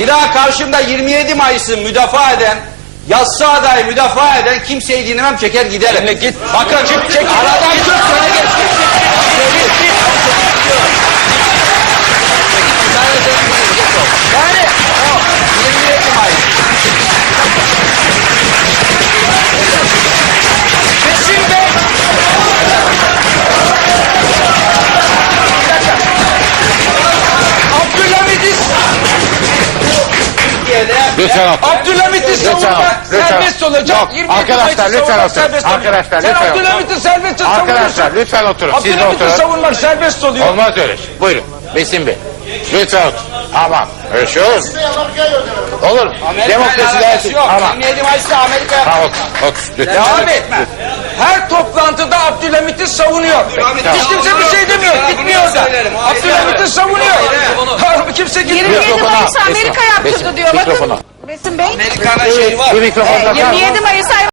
Bir daha karşımda 27 Mayıs'ı müdafaa eden, yassı adayı müdafaa eden kimseyi dinlemem çeker giderim. Dinle, git. Bakın çek, çek. aradan çık sonra geç. Yani o 27 Mayıs. Besim Bey. Abdülhamit'i Türkiye'de Lütfen otur. Abdülhamit'i savunmak serbest olacak. Yok, 27 arkadaşlar, lütfen oturun. serbest. Arkadaşlar, lütfen Abdülhamit'i serbestçe Arkadaşlar savunuyorsun. lütfen oturun. Siz de oturun. savunmak serbest oluyor. Olmaz öyle şey. Buyurun. Besim Bey. Lütfen otur. Aman. Öyle şey olur? Olur? Demokrasi dersi. yok. Aman. 27 Mayıs'ta Amerika Ha, yaptı. otur. Otur. Lütfen. Devam etme. Her toplantıda Abdülhamit'i savunuyor. Hiç kimse bir şey demiyor. Gitmiyor da. Abdülhamit'i savunuyor. Kimse gitmiyor. 27 Mikrofona, Mayıs Amerika yaptırdı diyor. Bakın Amerika'nın şeyi var. Bir mikrofon takar mısın? 27 Mayıs